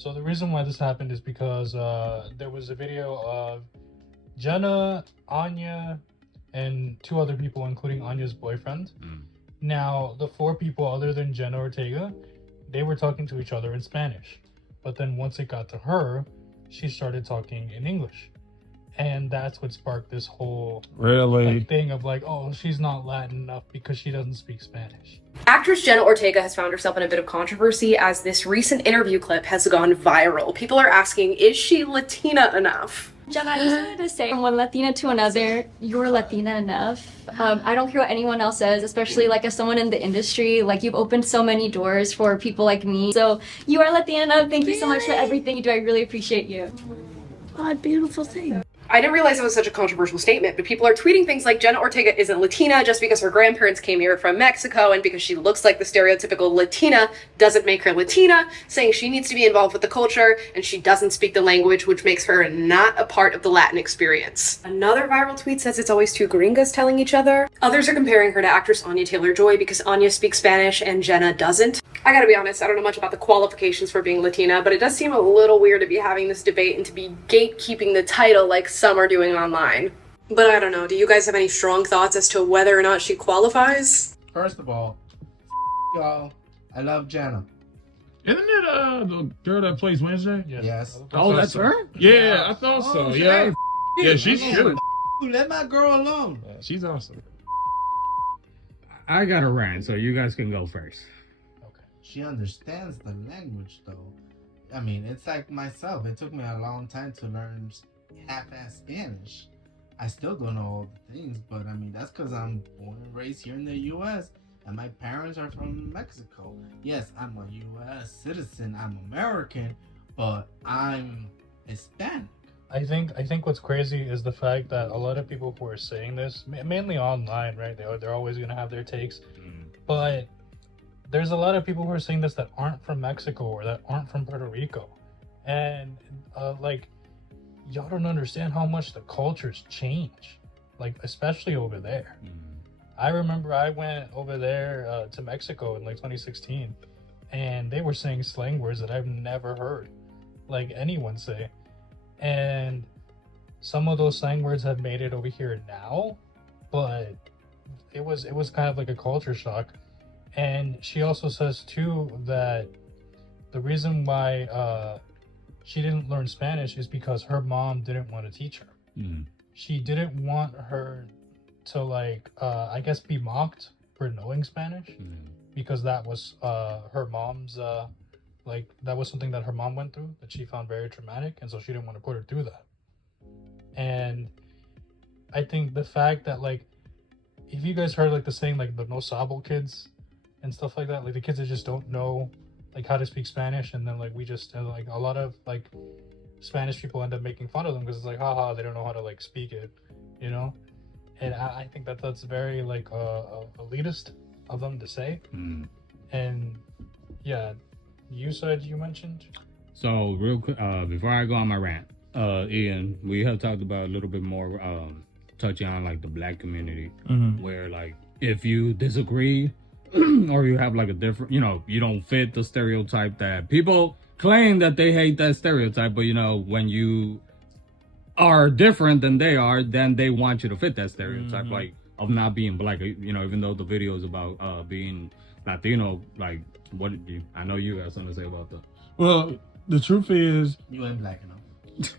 So the reason why this happened is because there was a video of Jenna, Anya, and two other people, including Anya's boyfriend. Now, the four people other than Jenna Ortega, they were talking to each other in Spanish. But then once it got to her, she started talking in English. And that's what sparked this whole thing of like, oh, she's not Latin enough because she doesn't speak Spanish. Actress Jenna Ortega has found herself in a bit of controversy as this recent interview clip has gone viral. People are asking, is she Latina enough? Jenna, I just wanted to say, from one Latina to another, you're Latina enough. I don't care what anyone else says, especially like as someone in the industry. Like, you've opened so many doors for people like me. So you are Latina enough. Thank you so much for everything you do. I really appreciate you. What beautiful thing. I didn't realize it was such a controversial statement, but people are tweeting things like Jenna Ortega isn't Latina just because her grandparents came here from Mexico, and because she looks like the stereotypical Latina doesn't make her Latina, saying she needs to be involved with the culture and she doesn't speak the language, which makes her not a part of the Latin experience. Another viral tweet says it's always two gringas telling each other. Others are comparing her to actress Anya Taylor-Joy because Anya speaks Spanish and Jenna doesn't. I gotta be honest, I don't know much about the qualifications for being Latina, but it does seem a little weird to be having this debate and to be gatekeeping the title like some are doing online. But I don't know, do you guys have any strong thoughts as to whether or not she qualifies? First of all, y'all, I love Jenna. Isn't it the girl that plays Wednesday? Yes. Oh, that's her? Yeah, I thought so. Yeah. Yeah, she's good. Let my girl alone. Yeah, she's awesome. I got a rant, so you guys can go first. She understands the language, though. I mean, it's like myself. It took me a long time to learn half-ass Spanish. I still don't know all the things, but I mean, that's because I'm born and raised here in the U.S. and my parents are from Mexico. Yes, I'm a U.S. citizen. I'm American, but I'm Hispanic. I think what's crazy is the fact that a lot of people who are saying this, mainly online, right? They're always gonna have their takes, but there's a lot of people who are saying this that aren't from Mexico or that aren't from Puerto Rico, and like, y'all don't understand how much the cultures change, like especially over there. I remember I went over there to Mexico in like 2016, and they were saying slang words that I've never heard like anyone say, and some of those slang words have made it over here now, but it was kind of like a culture shock. And she also says too that the reason why she didn't learn Spanish is because her mom didn't want to teach her. She didn't want her to like I guess be mocked for knowing Spanish, because that was her mom's like that was something that her mom went through that she found very traumatic, and so she didn't want to put her through that. And I think the fact that, like, if you guys heard like the saying like the no sabo kids and stuff like that, like the kids that just don't know like how to speak Spanish, and then like we just like a lot of like Spanish people end up making fun of them because it's like, haha, they don't know how to like speak it, you know. And I think that that's very like elitist of them to say. And yeah, you mentioned. So real quick, before I go on my rant, Ian, we have talked about a little bit more, touching on like the Black community, where like if you disagree or you have like a different, you know, you don't fit the stereotype that people claim that they hate that stereotype, but you know, when you are different than they are, then they want you to fit that stereotype, like of not being Black, you know, even though the video is about being Latino. Like, what did you, I know you got something to say about that. Well, the truth is, You ain't Black enough.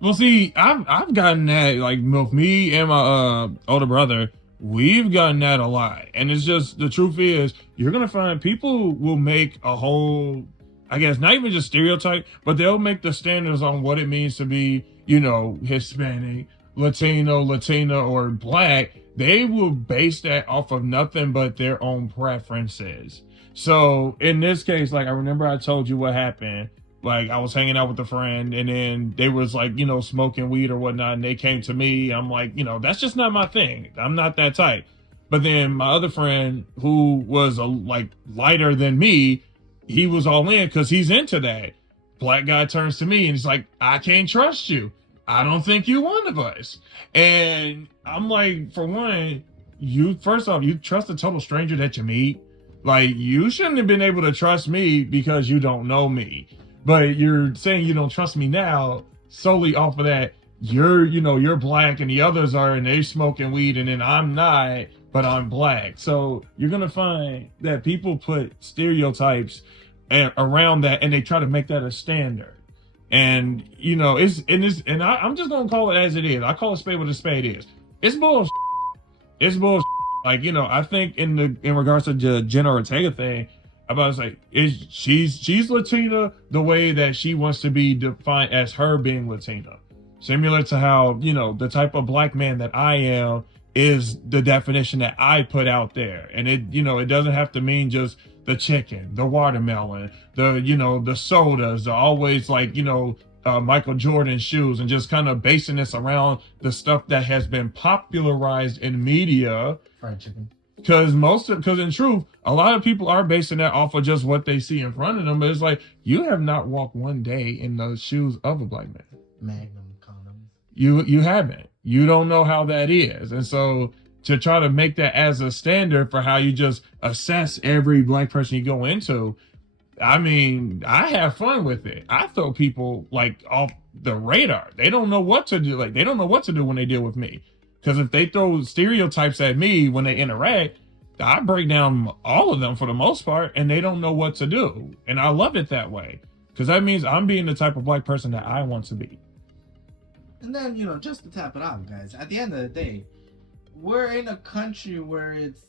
well, see, I've gotten that, like, with me and my older brother, we've gotten that a lot. And it's just, the truth is, you're going to find people will make a whole, I guess, not even just stereotype, but they'll make the standards on what it means to be, you know, Hispanic, Latino, Latina, or Black. They will base that off of nothing but their own preferences. So in this case, like, I remember I told you what happened. Like, I was hanging out with a friend, and then they was like, you know, smoking weed or whatnot, and they came to me. I'm like, you know, that's just not my thing. I'm not that type. But then my other friend, who was like lighter than me, he was all in because he's into that. Black guy turns to me and he's like, I can't trust you. I don't think you're one of us. And I'm like, for one, you, first off, you trust a total stranger that you meet. Like, you shouldn't have been able to trust me because you don't know me. But you're saying you don't trust me now solely off of that. You're black and the others are, and they're smoking weed, and then I'm not, but I'm black. So you're going to find that people put stereotypes around that, and they try to make that a standard. And I'm just gonna call it as it is. I call a spade what a spade is. It's bullshit. It's bullshit. Like, I think in regards to the Jenna Ortega thing, I'm about to say she's Latina the way that she wants to be defined as her being Latina. Similar to how, the type of black man that I am is the definition that I put out there. And it doesn't have to mean just the chicken, the watermelon, the sodas, the always Michael Jordan shoes, and just kind of basing this around the stuff that has been popularized in media. Fried chicken. Because in truth, a lot of people are basing that off of just what they see in front of them. But it's like, you have not walked one day in the shoes of a black man. Magnum condoms. You haven't. You don't know how that is. And so to try to make that as a standard for how you just assess every black person you go into, I mean, I have fun with it. I throw people off the radar. They don't know what to do. They don't know what to do when they deal with me. Because if they throw stereotypes at me when they interact, I break down all of them for the most part, and they don't know what to do. And I love it that way. Because that means I'm being the type of black person that I want to be. And then, just to tap it off, guys, at the end of the day, we're in a country where it's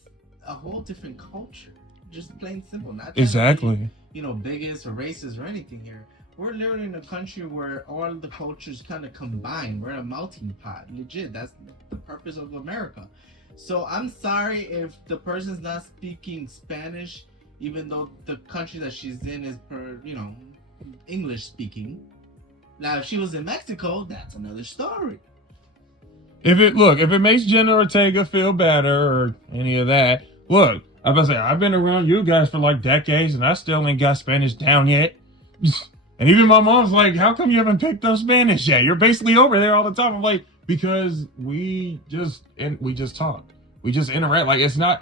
a whole different culture. Just plain simple. Not exactly. Bigots or racist or anything here. We're literally in a country where all the cultures kind of combine. We're in a melting pot. Legit. That's the purpose of America. So I'm sorry if the person's not speaking Spanish, even though the country that she's in is English speaking. Now, if she was in Mexico, that's another story. If it makes Jenna Ortega feel better or any of that, look, I'm about to say, I've been around you guys for decades, and I still ain't got Spanish down yet. And even my mom's like, how come you haven't picked up Spanish yet? You're basically over there all the time. I'm like, because we just talk. We just interact. It's not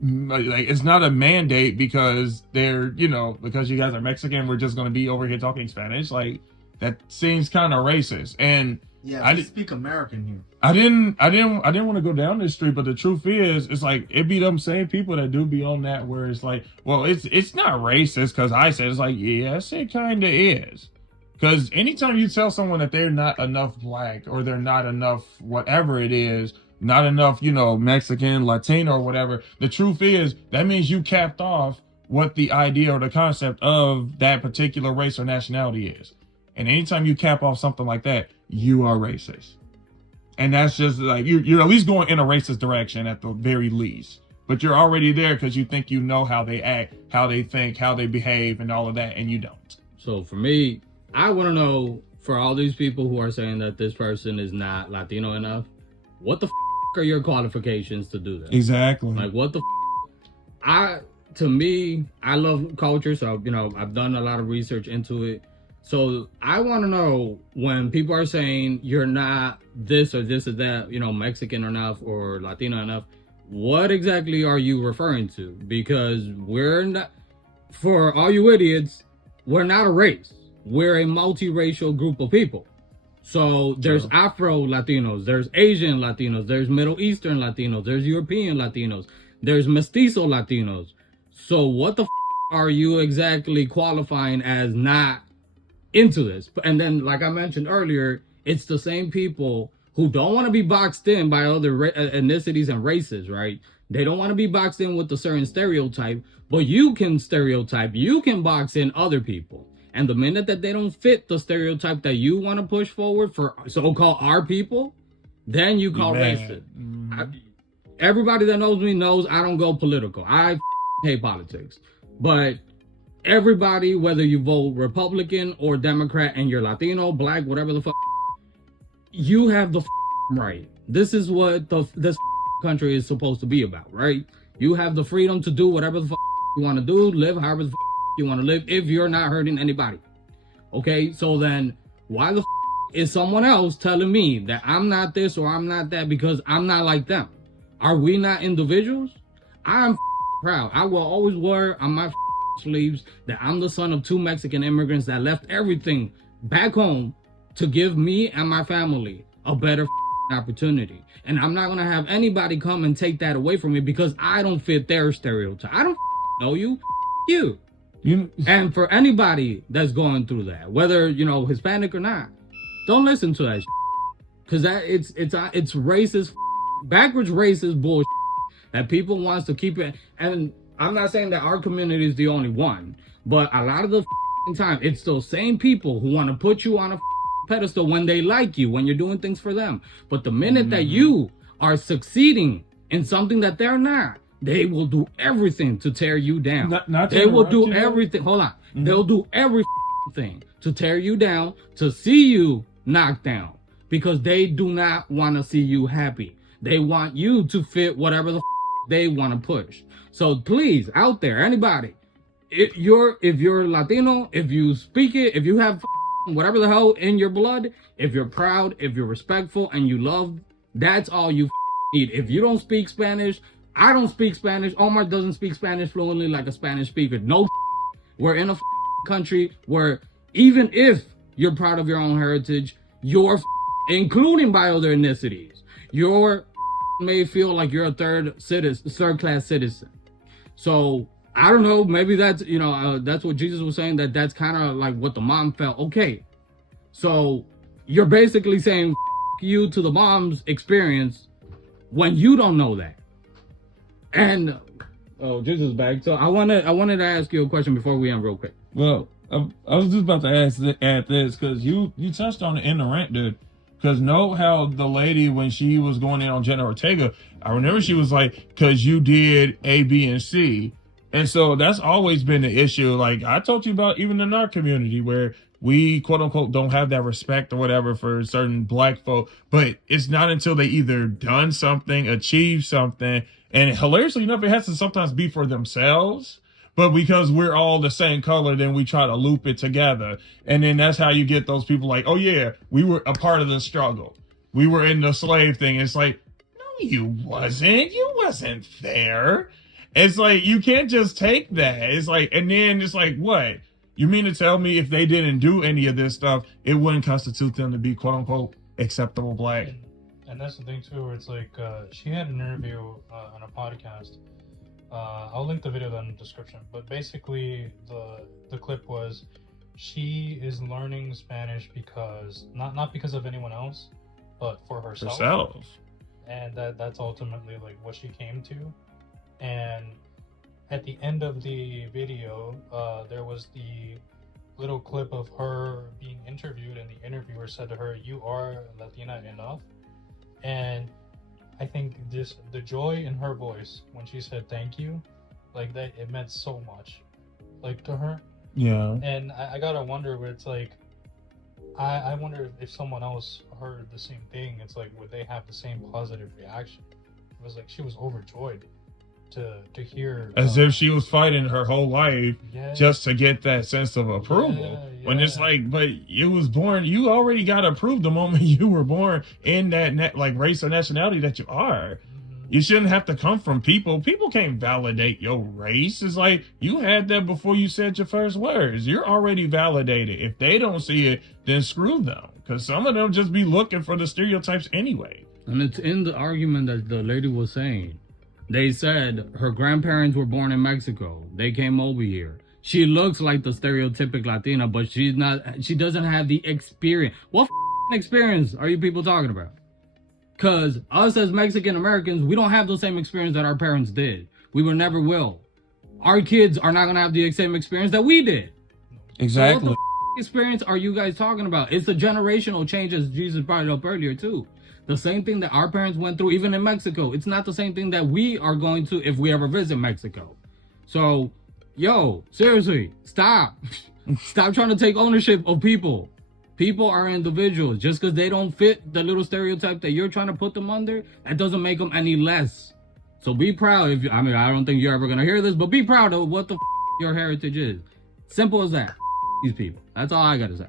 it's not a mandate because because you guys are Mexican, we're just going to be over here talking Spanish. That seems kind of racist. And yeah, we speak American here. I didn't want to go down this street, but the truth is, it's it be them same people that do be on that where it's well, it's not racist because I said it's yes, it kind of is. Because anytime you tell someone that they're not enough black or they're not enough whatever it is, not enough, Mexican, Latino or whatever, the truth is that means you capped off what the idea or the concept of that particular race or nationality is. And anytime you cap off something like that, you are racist. And that's just you're at least going in a racist direction at the very least. But you're already there because you think you know how they act, how they think, how they behave, and all of that, and you don't. So for me, I want to know, for all these people who are saying that this person is not Latino enough, what the are your qualifications to do that? Exactly. What the to me, I love culture, so I've done a lot of research into it. So I want to know, when people are saying you're not this or this or that, Mexican enough or Latino enough, what exactly are you referring to? Because we're not, for all you idiots, we're not a race. We're a multiracial group of people. So there's Afro Latinos, there's Asian Latinos, there's Middle Eastern Latinos, there's European Latinos, there's Mestizo Latinos. So what the are you exactly qualifying as not into this? And then, like I mentioned earlier, it's the same people who don't want to be boxed in by other ethnicities and races, right? They don't want to be boxed in with a certain stereotype, but you can stereotype, you can box in other people. And the minute that they don't fit the stereotype that you want to push forward for so-called our people, then you call racist. Everybody that knows me knows I don't go political. I hate politics. But everybody, whether you vote Republican or Democrat and you're Latino, black, whatever the fuck, you have the right. This is what this country is supposed to be about, right? You have the freedom to do whatever the fuck you want to do, live however the fuck you want to live, if you're not hurting anybody. Okay, so then why the is someone else telling me that I'm not this or I'm not that because I'm not like them? Are we not individuals? I'm proud. I will always wear on my sleeves that I'm the son of 2 Mexican immigrants that left everything back home to give me and my family a better opportunity. And I'm not gonna have anybody come and take that away from me because I don't fit their stereotype. I don't know you. And for anybody that's going through that, whether Hispanic or not, don't listen to that because it's racist, backwards racist bullshit that people wants to keep it. And I'm not saying that our community is the only one, but a lot of the time it's those same people who want to put you on a pedestal when they like you, when you're doing things for them. But the minute that you are succeeding in something that they're not, they will do everything to tear you down. They will do everything. Hold on. They'll do everything to tear you down, to see you knocked down, because they do not want to see you happy. They want you to fit whatever the they want to push. So please, out there, anybody, if you're Latino, if you speak it, if you have whatever the hell in your blood, if you're proud, if you're respectful, and you love, that's all you need. If you don't speak Spanish, I don't speak Spanish. Omar doesn't speak Spanish fluently like a Spanish speaker. No, we're in a country where even if you're proud of your own heritage, you're including by other ethnicities, you're may feel like you're a third class citizen. So I don't know, maybe that's that's what Jesus was saying, that's kind of like what the mom felt. Okay, so you're basically saying you to the mom's experience when you don't know that. And Jesus is back. So I wanted to ask you a question before we end real quick. Well, I was just about to add this because you touched on it in the rant, dude. Because know how the lady, when she was going in on Jenna Ortega, I remember she was like, because you did A, B, and C. And so that's always been the issue. Like I told you about, even in our community where we, quote unquote, don't have that respect or whatever for certain black folk. But it's not until they either done something, achieved something. And hilariously enough, it has to sometimes be for themselves. But because we're all the same color, then we try to loop it together. And then that's how you get those people like, oh, yeah, we were a part of the struggle. We were in the slave thing. It's like, no, you wasn't. You wasn't there. It's like, you can't just take that. It's like, and then it's like, what? You mean to tell me if they didn't do any of this stuff, it wouldn't constitute them to be, quote unquote, acceptable black? And that's the thing, too, where it's like, she had an interview on a podcast. I'll link the video down in the description, but basically the clip was she is learning Spanish because not because of anyone else, but for herself. And that's ultimately like what she came to. And at the end of the video, there was the little clip of her being interviewed, and the interviewer said to her, "You are Latina enough." And I think the joy in her voice when she said thank you, like that, it meant so much, like to her. Yeah. And I gotta wonder where it's like, I wonder if someone else heard the same thing. It's like, would they have the same positive reaction? It was like she was overjoyed to hear. As if she was fighting her whole life just to get that sense of approval. Yeah. When it's like, but you was born, you already got approved the moment you were born in that like race or nationality that you are. You shouldn't have to come from people. People can't validate your race. It's like you had that before you said your first words. You're already validated. If they don't see it, then screw them. Because some of them just be looking for the stereotypes anyway. And it's in the argument that the lady was saying. They said her grandparents were born in Mexico. They came over here. She looks like the stereotypic Latina, but she's not. She doesn't have the experience. What experience are you people talking about? Because us as Mexican Americans, we don't have the same experience that our parents did. We will never will. Our kids are not going to have the same experience that we did. Exactly. So what the experience are you guys talking about? It's a generational change, as Jesus brought it up earlier, too. The same thing that our parents went through, even in Mexico. It's not the same thing that we are going to if we ever visit Mexico. So, yo, seriously, stop. Stop trying to take ownership of people. People are individuals. Just because they don't fit the little stereotype that you're trying to put them under, that doesn't make them any less. So be proud. I don't think you're ever going to hear this, but be proud of what the your heritage is. Simple as that. These people. That's all I got to say.